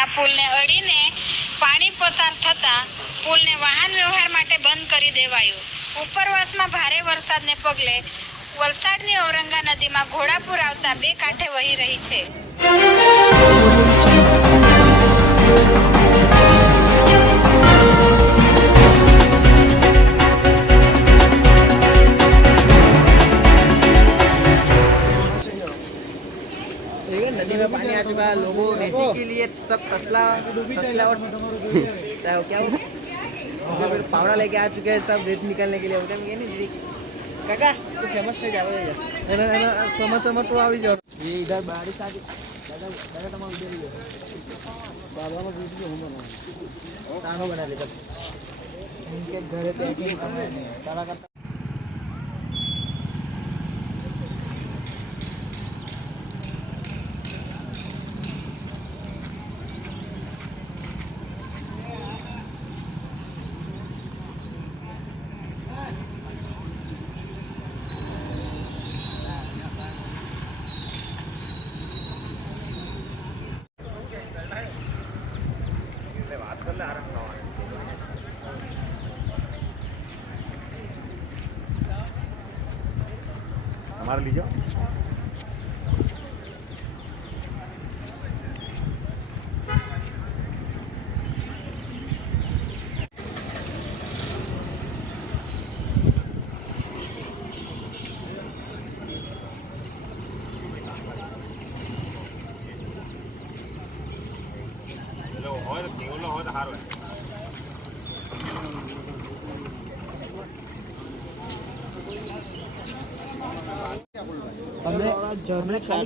નદીના પુલને અડીને પાણી પસાર થતા પુલને વાહન વ્યવહાર માટે બંધ કરી દેવાયો. ઉપરવાસમાં ભારે વરસાદને પગલે વલસાડની ઔરંગા નદીમાં ઘોડાપુર આવતા બે કાંઠે વહી રહી છે. नदी में पानी आ चुका है. लोगों नदी के लिए सब तसला और क्या फिर पावड़ा लेके आ चुके हैं सब रेत निकालने के लिए. नहीं काका तो फेमस થઈ જાવ એના સમા તો આવી જાવ. ये इधर बारिश आ गई दादा તમારું ઉડે ગયો બાબાનો પૂછ કે હું બનાવું તાનો બના લે इनके घरे पैकिंग करने तारा का हमारा लीजिए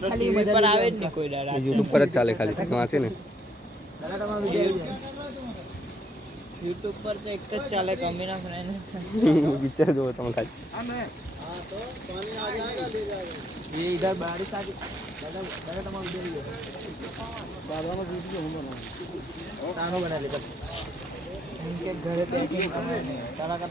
खाली पर आवे नहीं कोई डर यूट्यूब पर चाले खाली वहाँ से ने यूट्यूब पर तो एक तो चले कैमरा फ्रेंड पिक्चर जो तुम खाली तो पानी आ जाएगा ले जाएगा. ये इधर बारिश आ गई दादा તમારું ઉડે ગયો બાબાનો પૂછ કે હું બનાવું તાનો બના લે इनके घरे पैकिंग करने तारा का